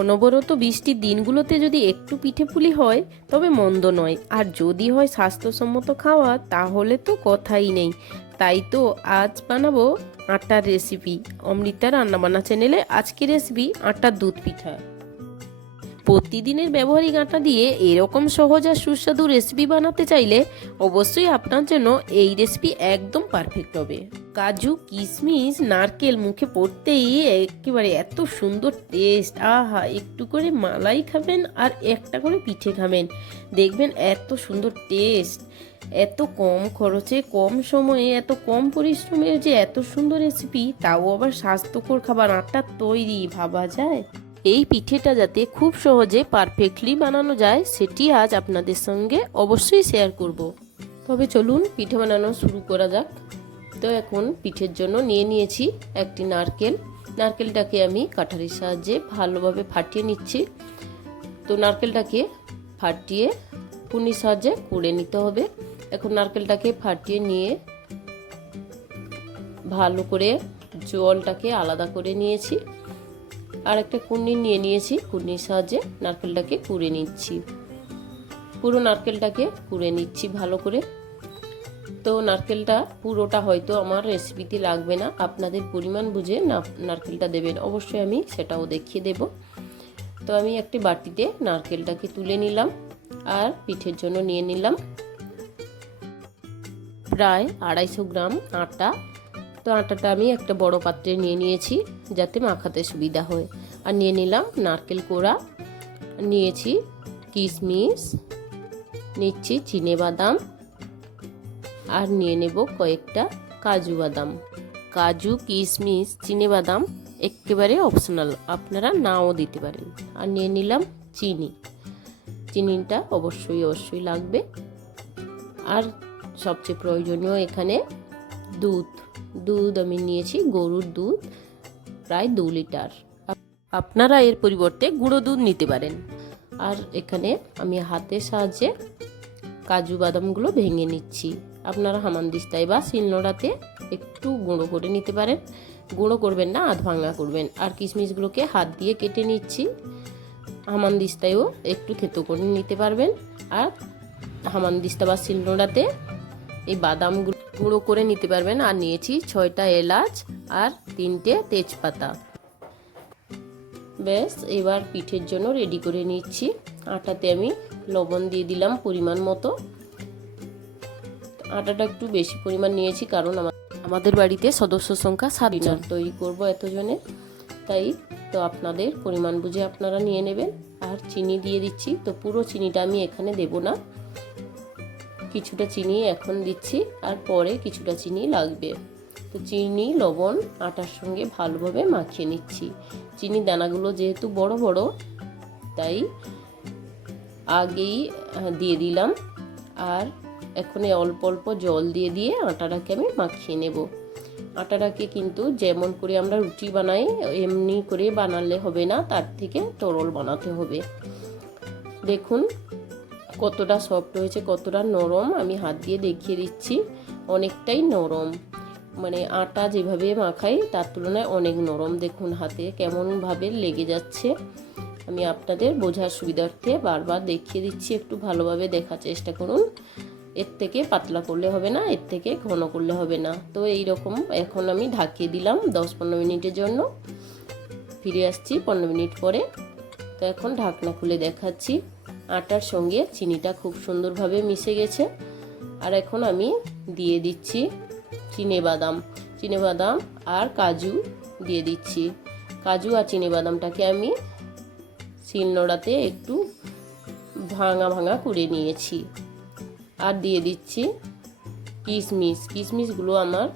অনবরত বৃষ্টির দিনগুলোতে যদি একটু পিঠে পুলি হয় তবে মন্দ নয়, আর যদি হয় স্বাস্থ্যসম্মত খাওয়া তাহলে তো কথাই নেই। তাই তো আজ বানাবো আটার রেসিপি। অমৃতা রান্নাবান্না চ্যানেলে আজকের রেসিপি আটার দুধ পিঠা। প্রতিদিনের ব্যবহারিক আটা দিয়ে এরকম সহজ আর সুস্বাদু রেসিপি বানাতে চাইলে অবশ্যই আপনার জন্য এই রেসিপি একদম পারফেক্ট হবে। কাজু, কিশমিশ, নারকেল মুখে পড়তেই একেবারে এত সুন্দর টেস্ট। আহা, একটু করে মালাই খাবেন আর একটা করে পিঠে খাবেন, দেখবেন এত সুন্দর টেস্ট। এত কম খরচে, কম সময়ে, এত কম পরিশ্রমে যে এত সুন্দর রেসিপি, তাও আবার স্বাস্থ্যকর খাবার আটা তৈরি, ভাবা যায়? এই পিঠেটা যাতে খুব সহজে পারফেক্টলি বানানো যায় সেটি আজ আপনাদের সঙ্গে অবশ্যই শেয়ার করব। তবে চলুন পিঠে বানানো শুরু করা যাক। তো এখন পিঠের জন্য নিয়ে নিয়েছি একটি নারকেল। নারকেলটাকে আমি কাঠারির সাহায্যে ভালোভাবে ফাটিয়ে নিচ্ছি। তো নারকেলটাকে ফাটিয়ে কুনির সাহায্যে কুড়ে নিতে হবে। এখন নারকেলটাকে ফাটিয়ে নিয়ে ভালো করে জলটাকে আলাদা করে নিয়েছি। আর একটা কুন্নি নিয়ে নিয়েছি, কুন্নির সাহায্যে নারকেলটাকে কুড়ে নিচ্ছি। পুরো নারকেলটাকে কুড়ে নিচ্ছি ভালো করে। তো নারকেলটা পুরোটা হয়তো আমার রেসিপিতে লাগবে না, আপনাদের পরিমাণ বুঝে নারকেলটা দেবেন, অবশ্যই আমি সেটাও দেখিয়ে দেব। তো আমি একটি বাটিতে নারকেলটাকে তুলে নিলাম আর পিঠের জন্য নিয়ে নিলাম প্রায় 250 গ্রাম আটা। তো আটাটা আমি একটা বড় পাত্রে নিয়ে নিয়েছি যাতে মাখাতে সুবিধা হয়। আর নিয়ে নিলাম নারকেল কোড়া, নিয়েছি কিশমিশ, নিচ্ছি চিনেবাদাম, আর নিয়ে নেব কয়েকটা কাজু বাদাম। কাজু, কিশমিশ, চিনেবাদাম একেবারে অপশনাল, আপনারা নাও দিতে পারেন। আর নিয়ে নিলাম চিনি। চিনিটা অবশ্যই লাগবে। আর সবচেয়ে প্রয়োজনীয় এখানে দুধ আমি নিয়েছি গরুর দুধ, প্রায় 2 লিটার। আপনারা এর পরিবর্তে গুঁড়ো দুধ নিতে পারেন। আর এখানে আমি হাতের সাহায্যে কাজু বাদামগুলো ভেঙে নিচ্ছি। আপনারা হামানদিস্তায় বা শিলনোড়াতে একটু গুঁড়ো করে নিতে পারেন। গুঁড়ো করবেন না, আধ ভাঙা করবেন। আর কিশমিশগুলোকে হাত দিয়ে কেটে নিচ্ছি। হামানদিস্তায়ও একটু থেতো করে নিতে পারবেন। আর হামানদিস্তা বা শিলনোড়াতে এই বাদামগুলো গুঁড়ো করে নিতে পারবেন। আর নিয়েছি 6টা এলাচ আর 3টে তেজপাতা। ব্যাস, এবার পিঠের জন্য রেডি করে নিচ্ছি। আটাতে আমি লবণ দিয়ে দিলাম পরিমাণ মতো। আটাটা একটু বেশি পরিমাণ নিয়েছি কারণ আমাদের বাড়িতে সদস্য সংখ্যা 7 জন, তৈরি করব এতজনের, তাই তো আপনাদের পরিমাণ বুঝে আপনারা নিয়ে নেবেন। আর চিনি দিয়ে দিচ্ছি। তো পুরো চিনিটা আমি এখানে দেব না, কিছুটা চিনি এখন দিচ্ছি আর পরে কিছুটা চিনি লাগবে। তো চিনি, লবণ আটার সঙ্গে ভালোভাবে মাখিয়ে নিচ্ছি। চিনি দানাগুলো যেহেতু বড় বড় তাই আগেই দিয়ে দিলাম। আর এখন অল্প অল্প জল দিয়ে দিয়ে আটাটাকে আমি মাখিয়ে নেব। আটাটাকে কিন্তু যেমন করে আমরা রুটি বানাই এমনি করে বানালে হবে না, তার থেকে তরল বানাতে হবে। দেখুন কতটা সফট হয়েছে, কতটা নরম, আমি হাত দিয়ে দেখিয়ে দিচ্ছি। অনেকটাই নরম, মানে আটা যেভাবে মাখাই তার তুলনায় অনেক নরম। দেখুন হাতে কেমনভাবে লেগে যাচ্ছে। আমি আপনাদের বোঝার সুবিধার্থে বারবার দেখিয়ে দিচ্ছি, একটু ভালোভাবে দেখার চেষ্টা করুন। এর থেকে পাতলা করলে হবে না, এর থেকে ঘন করলে হবে না। তো এই রকম এখন আমি ঢাকিয়ে দিলাম 10-15 মিনিটের জন্য। ফিরে আসছি 15 মিনিট পরে। তো এখন ঢাকনা খুলে দেখাচ্ছি। আটার সঙ্গে চিনিটা খুব সুন্দরভাবে মিশে গেছে। আর এখন আমি দিয়ে দিচ্ছি চিনেবাদাম আর কাজু দিয়ে দিচ্ছি। কাজু আর চিনেবাদামটাকে আমি শিলনোড়াতে একটু ভাঙা করে নিয়েছি। আর দিয়ে দিচ্ছি কিশমিশগুলো আমার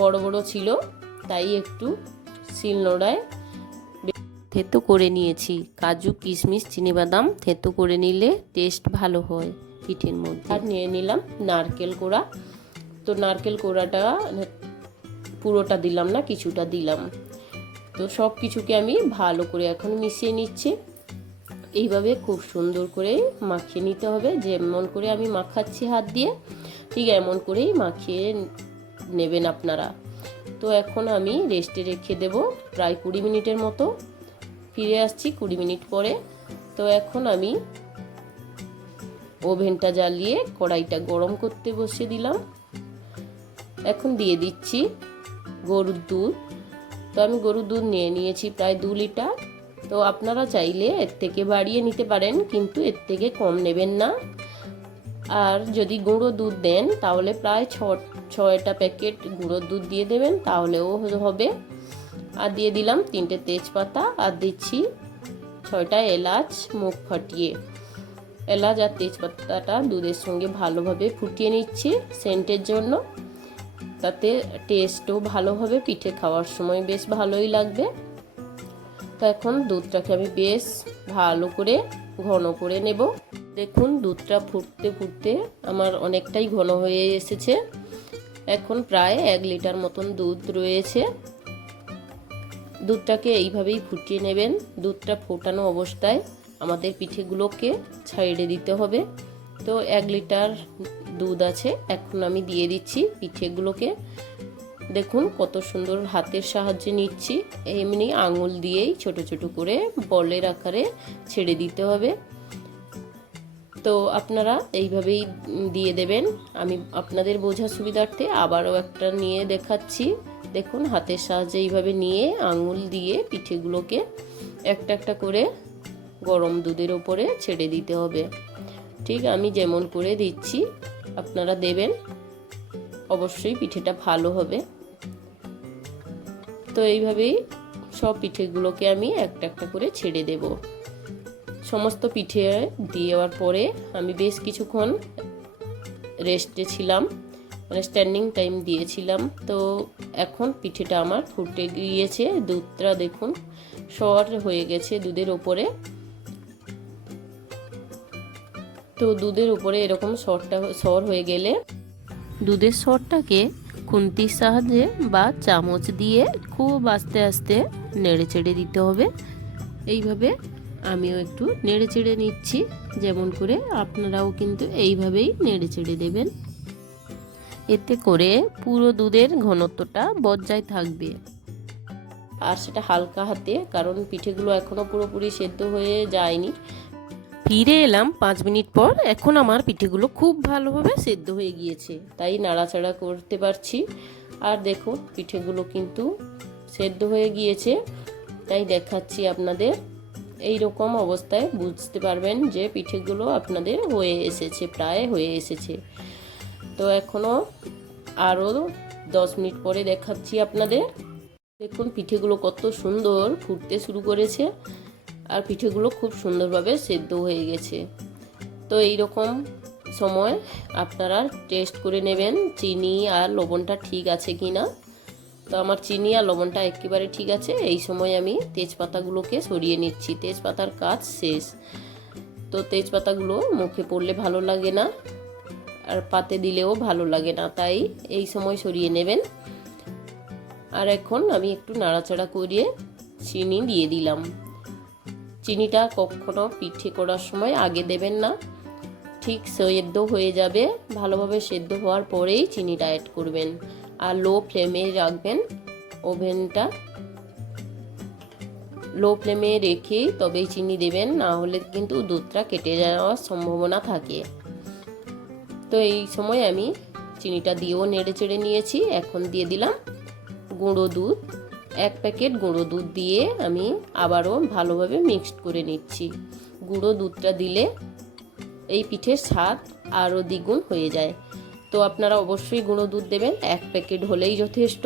বড় বড় ছিল তাই একটু শিলনোড়ায় থেতো করে নিয়েছি। কাজু, কিশমিশ, চিনিবাদাম থেতো করে নিলে টেস্ট ভালো হয় পিঠের মধ্যে। আর নিয়ে নিলাম নারকেল কোড়া। তো নারকেল কোড়াটা পুরোটা দিলাম না, কিছুটা দিলাম। তো সব কিছুকে আমি ভালো করে এখন মিশিয়ে নিচ্ছি। এইভাবে খুব সুন্দর করে মাখিয়ে নিতে হবে। যেমন করে আমি মাখাচ্ছি হাত দিয়ে, ঠিক এমন করেই মাখিয়ে নেবেন আপনারা। তো এখন আমি রেস্টে রেখে দেব প্রায় 20 মিনিটের মতো। ফিরে আসছি 20 মিনিট পরে। তো এখন আমি ওভেনটা জ্বালিয়ে কড়াইটা গরম করতে বসিয়ে দিলাম। এখন দিয়ে দিচ্ছি গরুর দুধ। তো আমি গরুর দুধ নিয়েছি প্রায় 2 লিটার। তো আপনারা চাইলে এর থেকে বাড়িয়ে নিতে পারেন, কিন্তু এর থেকে কম নেবেন না। আর যদি গুঁড়ো দুধ দেন তাহলে প্রায় 6টা প্যাকেট গুঁড়ো দুধ দিয়ে দেবেন, তাহলেও হবে। আর দিয়ে দিলাম 3টে তেজপাতা, আর দিচ্ছি 6টা এলাচ মুখ ফাটিয়ে। এলাচ আর তেজপাতাটা দুধের সঙ্গে ভালোভাবে ফুটিয়ে নিচ্ছি সেন্টের জন্য, তাতে টেস্টও ভালো হবে, পিঠে খাওয়ার সময় বেশ ভালোই লাগবে। তো এখন দুধটাকে আমি বেশ ভালো করে ঘন করে নেব। দেখুন দুধটা ফুটতে ফুটতে আমার অনেকটাই ঘন হয়ে এসেছে। এখন প্রায় 1 লিটার মতন দুধ রয়েছে। দুধটাকে এইভাবেই ফুটিয়ে নেবেন। দুধটা ফোটানো অবস্থায় আমাদের পিঠেগুলোকে ছাইড়ে দিতে হবে। তো 1 লিটার দুধ আছে, এখন আমি দিয়ে দিচ্ছি পিঠেগুলোকে। দেখুন কত সুন্দর হাতের সাহায্যে নিচ্ছি, এমনি আঙুল দিয়েই ছোট ছোট করে বলের আকারে ছেড়ে দিতে হবে। তো আপনারা এইভাবেই দিয়ে দেবেন। আমি আপনাদের বোঝার সুবিধার্থে আবারও একটা নিয়ে দেখাচ্ছি। দেখুন হাতের সাহায্যে এইভাবে নিয়ে আঙুল দিয়ে পিঠেগুলোকে একটা একটা করে গরম দুধের উপরে ছেড়ে দিতে হবে। ঠিক আমি যেমন করে দিচ্ছি আপনারা দেবেন, অবশ্যই পিঠেটা ভালো হবে। তো এইভাবেই সব পিঠেগুলোকে আমি একটা একটা করে ছেড়ে দেব। সমস্ত পিঠে দেওয়ার পরে আমি বেশ কিছুক্ষণ রেস্টে ছিলাম, মানে স্ট্যান্ডিং টাইম দিয়েছিলাম। তো এখন পিঠেটা আমার ফুটে গিয়েছে। দুধটা দেখুন সর হয়ে গেছে দুধের উপরে। তো দুধের উপরে এরকম সর হয়ে গেলে দুধের সরটাকে খুন্তির সাহায্যে বা চামচ দিয়ে খুব আস্তে আস্তে নেড়ে চেড়ে দিতে হবে। এইভাবে আমিও একটু নেড়ে চেড়ে নিচ্ছি, যেমন করে আপনারাও কিন্তু এইভাবেই নেড়ে চেড়ে দেবেন। এতে করে পুরো দুধের ঘনত্বটা বজায় থাকবে, আর সেটা হালকা হাতে, কারণ পিঠেগুলো এখনো পুরোপুরি সেদ্ধ হয়ে যায়নি। ফিরে এলাম 5 মিনিট পর। এখন আমার পিঠেগুলো খুব ভালোভাবে সেদ্ধ হয়ে গিয়েছে, তাই নাড়াচাড়া করতে পারছি। আর দেখো পিঠেগুলো কিন্তু সেদ্ধ হয়ে গিয়েছে, তাই দেখাচ্ছি আপনাদের। এই রকম অবস্থায় বুঝতে পারবেন যে পিঠেগুলো আপনাদের হয়ে এসেছে, প্রায় হয়ে এসেছে। তো এখনও আরও 10 মিনিট পরে দেখাচ্ছি আপনাদের। দেখুন পিঠেগুলো কত সুন্দর ফুটতে শুরু করেছে, আর পিঠেগুলো খুব সুন্দরভাবে সেদ্ধ হয়ে গেছে। তো এই রকম সময় আপনারা টেস্ট করে নেবেন চিনি আর লবণটা ঠিক আছে কি না। তো আমার চিনি আর লবণটা একেবারে ঠিক আছে। এই সময় আমি তেজপাতাগুলোকে সরিয়ে নিচ্ছি, তেজপাতার কাজ শেষ। তো তেজপাতাগুলো মুখে পড়লে ভালো লাগে না, আর পাতে দিলেও ভালো লাগে না, তাই এই সময় সরিয়ে নেবেন। আর এখন আমি একটু নাড়াচাড়া করিয়ে চিনি দিয়ে দিলাম। চিনিটা কখনো পিঠে করার সময় আগে দেবেন না, ঠিক সেদ্ধ হয়ে যাবে, ভালোভাবে সেদ্ধ হওয়ার পরেই চিনিটা অ্যাড করবেন। আর লো ফ্লেমে রাখবেন, ওভেনটা লো ফ্লেমে রেখেই তবেই চিনি দেবেন, না হলে কিন্তু দুধটা কেটে যাওয়ার সম্ভাবনা থাকে। তো এই সময় আমি চিনিটা দিয়েও নেড়ে চেড়ে নিয়েছি। এখন দিয়ে দিলাম গুঁড়ো দুধ। 1 প্যাকেট গুঁড়ো দুধ দিয়ে আমি আবারও ভালোভাবে মিক্সড করে নিচ্ছি। গুঁড়ো দুধটা দিলে এই পিঠের স্বাদ আরও দ্বিগুণ হয়ে যায়। তো আপনারা অবশ্যই গুঁড়ো দুধ দেবেন, 1 প্যাকেট হলেই যথেষ্ট।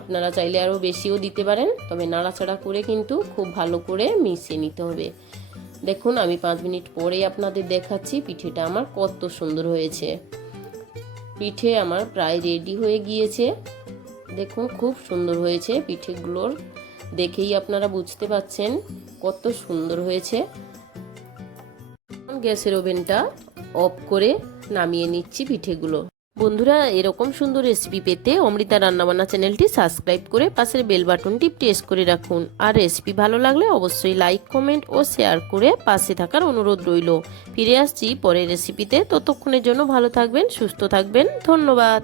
আপনারা চাইলে আরও বেশিও দিতে পারেন, তবে নাড়াচাড়া করে কিন্তু খুব ভালো করে মিশিয়ে নিতে হবে। দেখুন আমি 5 মিনিট পরেই আপনাদের দেখাচ্ছি পিঠেটা আমার কত সুন্দর হয়েছে। পিঠে আমার প্রায় রেডি হয়ে গিয়েছে। দেখুন খুব সুন্দর হয়েছে পিঠেগুলোর, দেখেই আপনারা বুঝতে পাচ্ছেন কত সুন্দর হয়েছে। গ্যাসের ওভেনটা অফ করে নামিয়ে নিচ্ছি পিঠেগুলো। বন্ধুরা এরকম সুন্দর রেসিপি পেতে অমৃতা রান্নাবান্না চ্যানেলটি সাবস্ক্রাইব করে পাশের বেল বাটনটি প্রেস করে রাখুন। আর রেসিপি ভালো লাগলে অবশ্যই লাইক, কমেন্ট ও শেয়ার করে পাশে থাকার অনুরোধ রইল। ফিরে আসছি পরের রেসিপিতে, ততক্ষণের জন্য ভালো থাকবেন, সুস্থ থাকবেন, ধন্যবাদ।